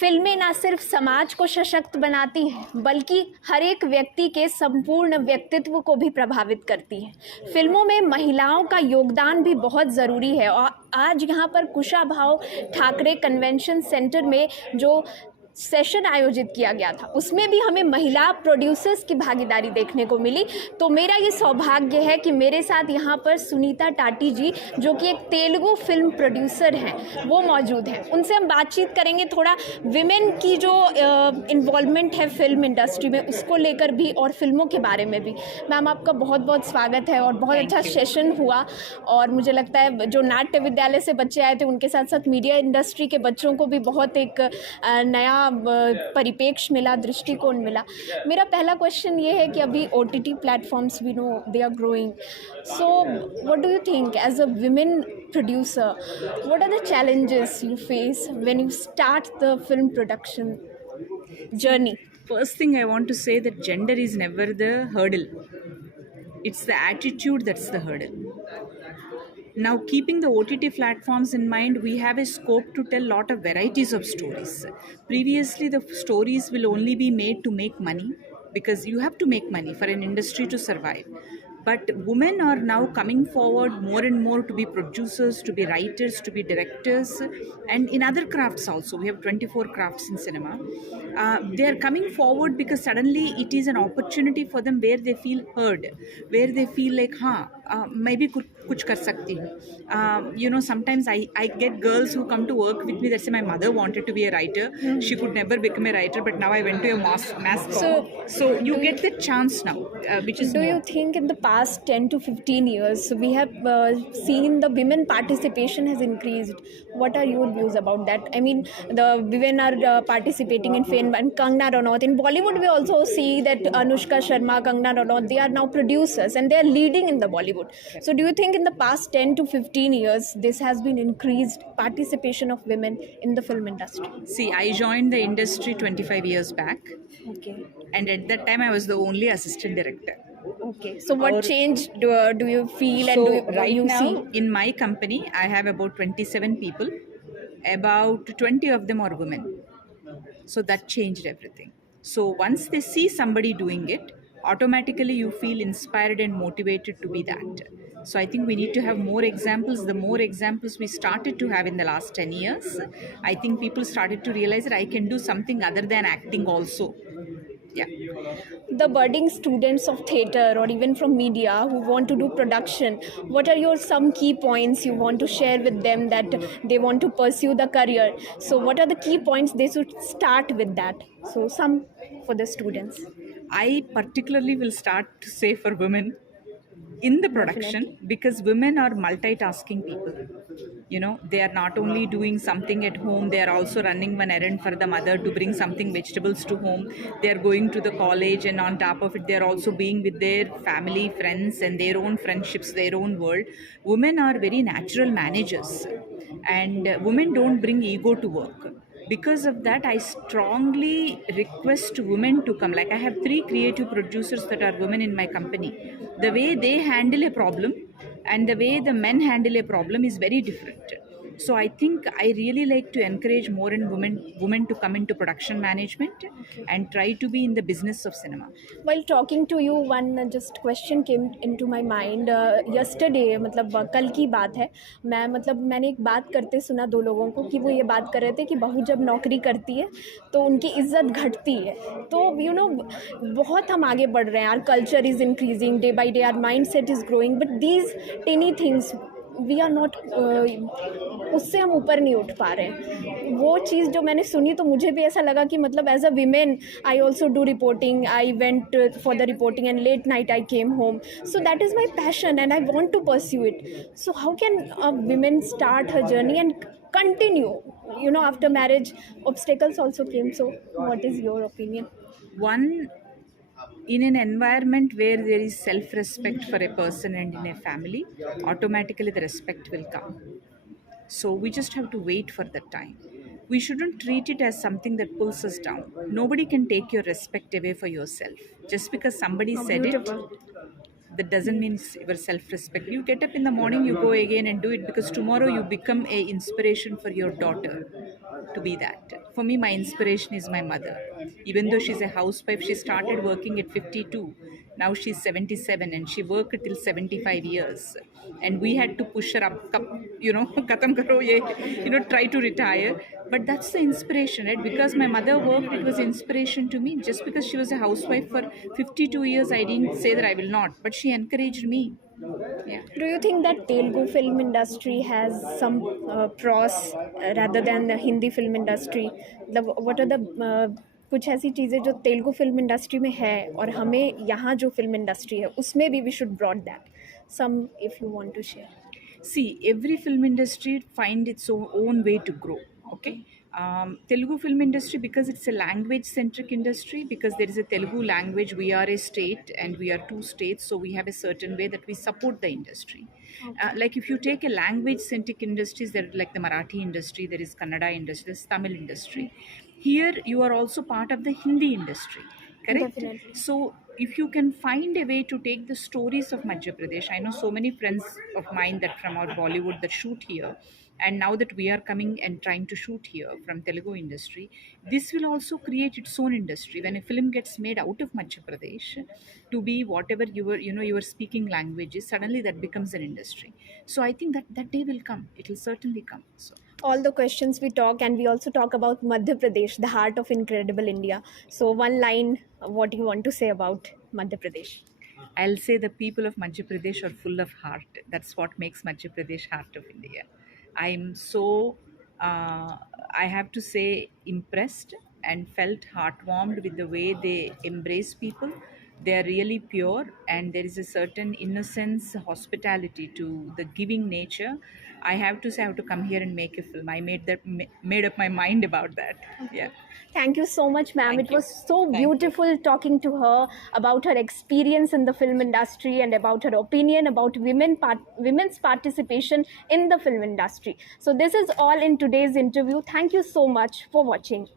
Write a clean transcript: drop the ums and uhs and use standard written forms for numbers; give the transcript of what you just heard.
फिल्में ना सिर्फ समाज को सशक्त बनाती हैं बल्कि हर एक व्यक्ति के संपूर्ण व्यक्तित्व को भी प्रभावित करती हैं। फिल्मों में महिलाओं का योगदान भी बहुत ज़रूरी है और आज यहाँ पर कुशाभाव ठाकरे कन्वेंशन सेंटर में जो सेशन आयोजित किया गया था उसमें भी हमें महिला प्रोड्यूसर्स की भागीदारी देखने को मिली। तो मेरा ये सौभाग्य है कि मेरे साथ यहाँ पर सुनीता टाटी जी जो कि एक तेलुगु फिल्म प्रोड्यूसर हैं वो मौजूद हैं। उनसे हम बातचीत करेंगे थोड़ा विमेन की जो इन्वॉल्वमेंट है फिल्म इंडस्ट्री में उसको लेकर भी और फिल्मों के बारे में भी। मैम आपका बहुत बहुत स्वागत है और बहुत अच्छा सेशन हुआ और मुझे लगता है जो नाट्य विद्यालय से बच्चे आए थे उनके साथ साथ मीडिया इंडस्ट्री के बच्चों को भी बहुत एक नया परिपेक्ष मिला, दृष्टिकोण मिला। मेरा पहला क्वेश्चन ये है कि अभी OTT platforms we know they are growing, so what do you think as a women producer what are the challenges you face when you start the film production journey? First thing I want to say that gender is never the hurdle. It's the attitude that's the hurdle. Now, keeping the OTT platforms in mind, we have a scope to tell a lot of varieties of stories. Previously, the stories will only be made to make money because you have to make money for an industry to survive. But women are now coming forward more and more to be producers, to be writers, to be directors, and in other crafts also. We have 24 crafts in cinema. They are coming forward because suddenly it is an opportunity for them where they feel heard, where they feel like, maybe kuch kar sakti hu. Sometimes I get girls who come to work with me that say my mother wanted to be a writer. She could never become a writer, but now I went to a mass so you get the chance now, which is do more. you think in the past 10 to 15 years we have seen the women participation has increased? What are your views about that? I mean, the women are participating in film and Kangana Ranaut. In Bollywood we also see that Anushka Sharma, Kangana Ranaut, they are now producers and they are leading in the Bollywood. So do you think in the past 10 to 15 years this has been increased participation of women in the film industry? See, I joined the industry 25 years back. Okay. And at that time I was the only assistant director. Okay. So what change do you feel and do right you now see? in my company I have about 27 people. About 20 of them are women. So that changed everything. So once they see somebody doing it, automatically you feel inspired and motivated to be that. So I think we need to have more examples. The more examples we started to have in the last 10 years, I think people started to realize that I can do something other than acting also. Yeah. The budding students of theatre or even from media who want to do production, what are your some key points you want to share with them that they want to pursue the career? So what are the key points they should start with that? So some for the students. I particularly will start to say for women in the production because women are multitasking people. They are not only doing something at home, they are also running one errand for the mother to bring something vegetables to home. They are going to the college and on top of it they are also being with their family, friends and their own friendships, their own world. Women are very natural managers and women don't bring ego to work. Because of that, I strongly request women to come. Like I have 3 creative producers that are women in my company. The way they handle a problem and the way the men handle a problem is very different. So I think I really like to encourage more and women to come into production management and try to be in the business of cinema. While talking to you, one just question came into my mind. Yesterday, मतलब कल की बात है, मैंने एक बात करते सुना 2 लोगों को कि वो ये बात कर रहे थे कि बहू जब नौकरी करती है तो उनकी इज्जत घटती है. तो बहुत हम आगे बढ़ रहे हैं. Our culture is increasing day by day. Our mindset is growing. But these tiny things we are not उससे हम ऊपर नहीं उठ पा रहे हैं. वो चीज़ जो मैंने सुनी तो मुझे भी ऐसा लगा कि मतलब as a women I also do reporting, I went for the reporting and late night I came home. So that is my passion and I want to pursue it. So how can a women start her journey and continue after marriage? Obstacles also came. So what is your opinion? One, in an environment where there is self-respect for a person and in a family, automatically the respect will come. So we just have to wait for that time. We shouldn't treat it as something that pulls us down. Nobody can take your respect away for yourself. Just because somebody said it, that doesn't mean your self-respect. You get up in the morning, you go again and do it because tomorrow you become a inspiration for your daughter to be that. for me, my inspiration is my mother. Even though she's a housewife, she started working at 52. Now she's 77 and she worked till 75 years. And we had to push her up, khatam karo ye, try to retire. But that's the inspiration, right? Because my mother worked, it was inspiration to me. Just because she was a housewife for 52 years, I didn't say that I will not, but she encouraged me. Yeah. Do you think that Telugu film industry has some pros rather than the Hindi film industry? What are the कुछ ऐसी चीज़ें जो Telugu film industry में है और हमें यहाँ जो फिल्म इंडस्ट्री है उसमें भी we should broad that some if you want to share. See, every film industry find its own way to grow. Okay. Telugu film industry, because it's a language centric industry, because there is a Telugu language, we are a state and we are two states, so we have a certain way that we support the industry. Like if you take a language centric industries, there like the Marathi industry, there is Kannada industry, there's Tamil industry. Here you are also part of the Hindi industry, correct? Definitely. So if you can find a way to take the stories of Madhya Pradesh, I know so many friends of mine that from our Bollywood that shoot here, and now that we are coming and trying to shoot here from Telugu industry, this will also create its own industry. When a film gets made out of Madhya Pradesh, to be whatever your speaking language is, suddenly that becomes an industry. So I think that day will come. It will certainly come. So All the questions we talk, and we also talk about Madhya Pradesh, the heart of incredible India. So one line, what do you want to say about Madhya Pradesh? I'll say the people of Madhya Pradesh are full of heart. That's what makes Madhya Pradesh heart of India. I'm so, I have to say, impressed and felt heartwarmed with the way they embrace people. They are really pure, and there is a certain innocence, hospitality to the giving nature. I have to say, I have to come here and make a film. I made up my mind about that. Yeah. Thank you so much, ma'am. Thank It you. was so Thank you. beautiful talking to her about her experience in the film industry and about her opinion about women's participation in the film industry. So this is all in today's interview. Thank you so much for watching.